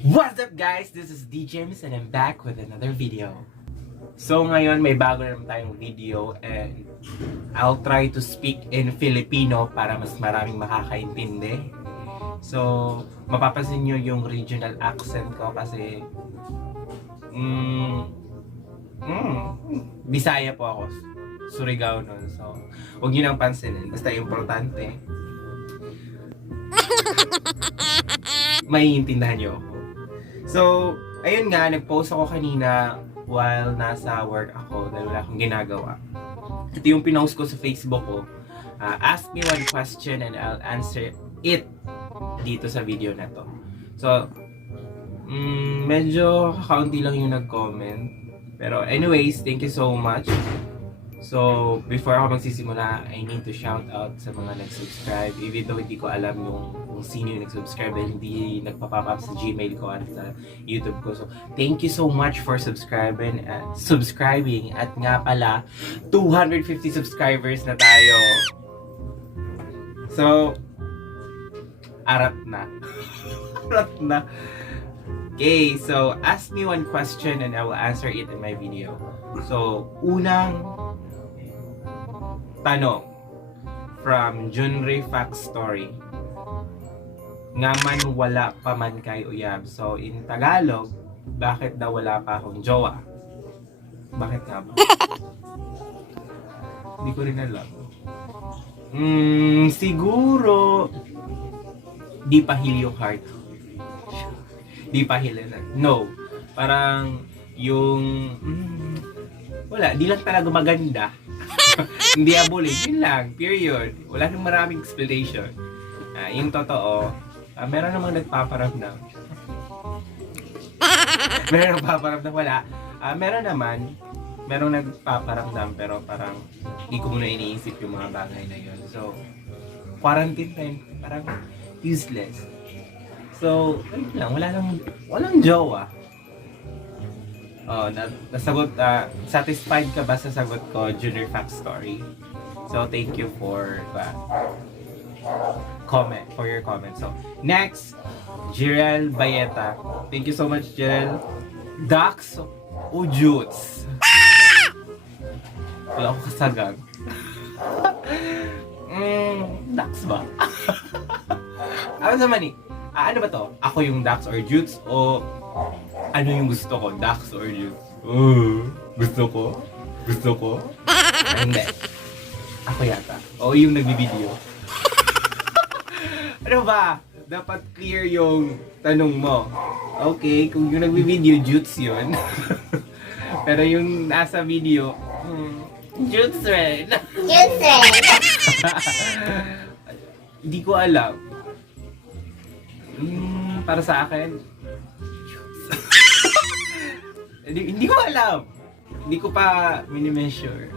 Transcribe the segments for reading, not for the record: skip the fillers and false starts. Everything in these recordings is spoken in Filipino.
What's up guys? This is DJs and I'm back with another video. So ngayon may bago na naman tayong video and I'll try to speak in Filipino para mas maraming makakaintindi. So mapapansin nyo yung regional accent ko kasi Bisaya po ako. Surigao nun. So huwag nyo nang pansinin. Basta importante maiintindihan nyo ako. So, ayun nga, nag-post ako kanina while nasa work ako dahil wala akong ginagawa. Ito yung pinost ko sa Facebook ko. Ask me one question and I'll answer it dito sa video na to. So, medyo kaunti lang yung nag-comment. Pero anyways, thank you so much. So, before ako magsisimula, I need to shout out sa mga nag-subscribe. Even though hindi ko alam kung sino yung nag-subscribe dahil hindi nagpa-pop up sa Gmail ko at sa YouTube ko. So, thank you so much for subscribing. At nga pala, 250 subscribers na tayo. So, arap na. Arap na. Okay, so ask me one question and I will answer it in my video. So, unang tanong from Junri Fact Story. Nga man wala pa man kay uyab. So, in Tagalog, bakit daw wala pa akong jowa? Bakit nga ba? Hindi ko rin alam. Siguro di pa heal yung heart. Di pa heal na. No. Parang yung wala, di lang talaga maganda. Hindi abuli, yun lang, period. Wala nang maraming explanation. Yung totoo, meron namang nagpaparamdam. Meron nagpaparamdam, wala. Meron nagpaparamdam pero parang hindi ko muna iniisip yung mga bagay na yun. So, quarantine time, parang useless. So, ayun lang, walang jowa. Oh, nasagot, satisfied ka ba sa sagot ko, Junior Fact Story? So, thank you for your comment. So, next, Jirel Bayeta. Thank you so much, Jirel. Dax o Jutes? Wala ko kasagag. Dax ba? Ano naman ano ba to? Ako yung Dax or Jutes o ano yung gusto ko? Dax or Jutes? Gusto ko? Hindi. Ako yata. O yung nagbibideo. Ano ba? Dapat clear yung tanong mo. Okay, kung yung nagbibideo, Jutes yun. Pero yung nasa video, Jutes rin. Jutes rin. Hindi ko alam. Para sa akin, hindi ko alam. Hindi ko pa mini-measure.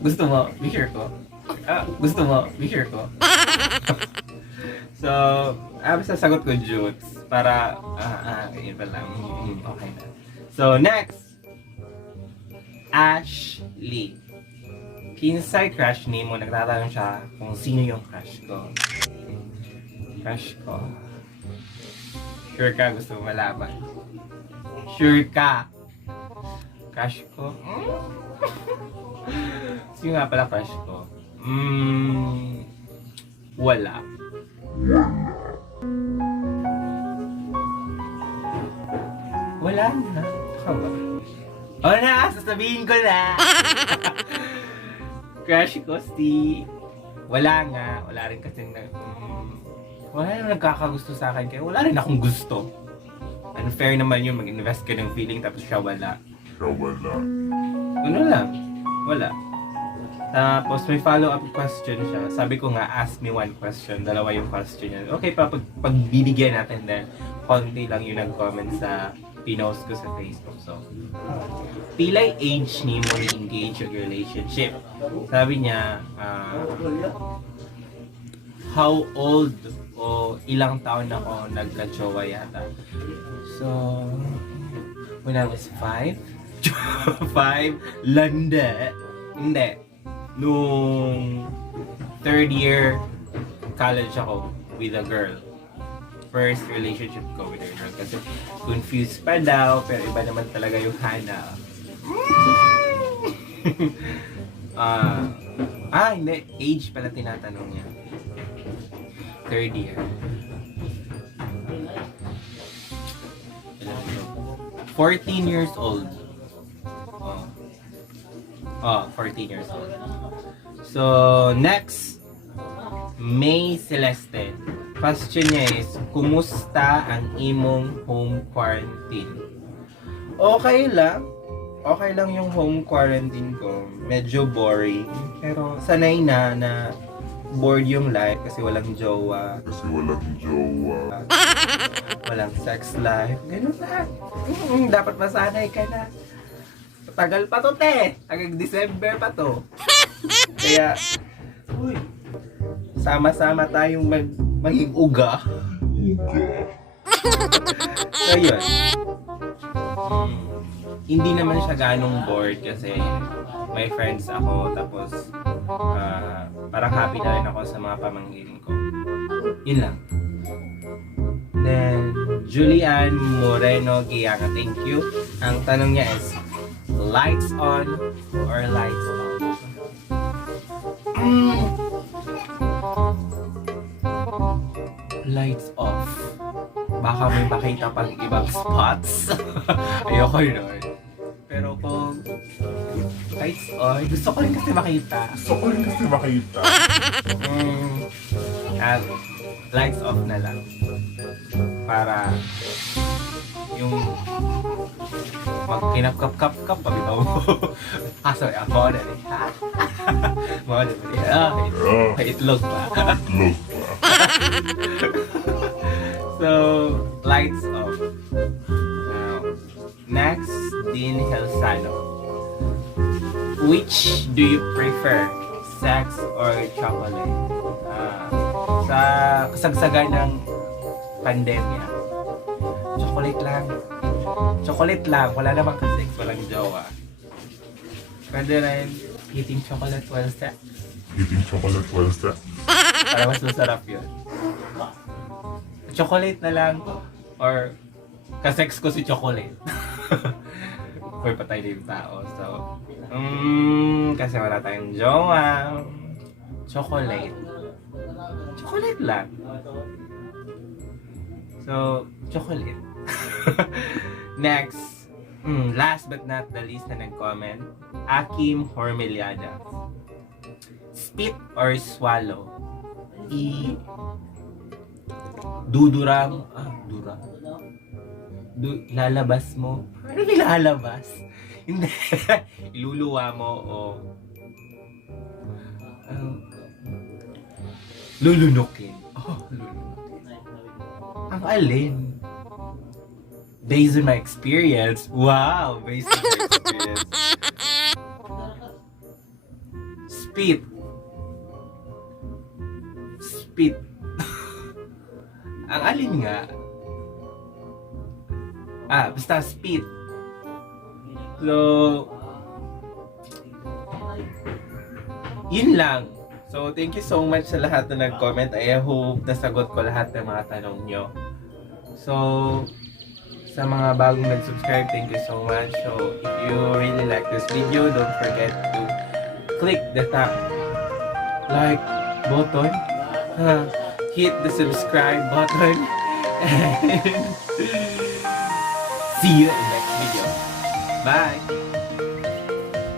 Gusto mo? Be sure ko. Gusto mo? Be sure ko. So, basta sagot ko Jutes. Para, yun pa lang. Okay na. So, next. Ashley. Kinsay crush ni mo, nagtatanong siya kung sino yung crush ko. Crush ko. Sure ka? Gusto mo malaman? Sure ka? Crush ko? Sino nga pala crush ko? Wala. Wala na. O na, sasabihin ko na. Crush ko si... Wala nga. Wala rin kasi wala rin nagkakagusto sa akin kaya wala rin akong gusto. Unfair naman yun, mag-invest ka ng feeling tapos siya wala. Ano lang, wala. Tapos may follow-up question siya. Sabi ko nga, ask me one question. Dalawa yung question niya. Okay pa, pagbibigyan natin dahil konti lang yung nag-comment sa pinost ko sa Facebook. So, pilay age ni mo ni-engage yung relationship. Sabi niya, how old o ilang taon ako nagka-jowa yata. So, when I was 5? 5? Lande? Hindi. Nung third year college ako with a girl first relationship ko with a girl. Kasi confused pa daw, pero iba naman talaga yung hanap. Hindi. Age pala tinatanong niya. Third year. 14 years old. 14 years old. So, next, May Celeste. Question niya is, kumusta ang imong home quarantine? Okay lang. Okay lang yung home quarantine ko. Medyo boring. Pero sanay na bored yung life kasi walang jowa. Walang sex life. Ganun na. Dapat masanay ka na. Tagal pa to, te. Hanggang December pa to. Kaya, sama-sama tayong maging uga. So, yun. Hindi naman siya ganong bored kasi may friends ako. Tapos, parang happy na rin ako sa mga pamangkin ko. Yun lang. Then, Julian Moreno Giaga, thank you. Ang tanong niya is, lights on or lights off? Lights off. Baka may makita pang ibang spots. Ayoko yun. Pero kung lights on, gusto ko rin kasi makita. Lights off na lang. Para yung magkinap-kap-kap-kap pabitaw mo. Sorry, ako na rin. Mo na rin. May itlog pa. So, lights off. Now, next, Dean Helsano. Which do you prefer? Sex or chocolate? Sa kasagsagan ng pandemya, chocolate lang, wala namang kasi walang jowa. Pwede rin eating chocolate while sex. Para mas masarap yun. Chocolate na lang or kasex ko si chocolate. Or patay na yung tao. So, kasi wala tayong jowa. Chocolate lang. So, chocolate. Next, last but not the least na nag-comment, Akim Hormeliada. Spit or swallow? Lalabas mo? Ano nilalabas? Hindi. Iluluwa mo o lulunukin. Ang alin? Based on my experience. Wow! Based on my experience. Spit. Ang alin nga? Basta spit. So, yun lang. So, thank you so much sa lahat na nag-comment. I hope nasagot ko lahat ng mga tanong nyo. So, sa mga bagong nag-subscribe, thank you so much. So, if you really like this video, don't forget to click the like button, hit the subscribe button, and see you in the next video. Bye!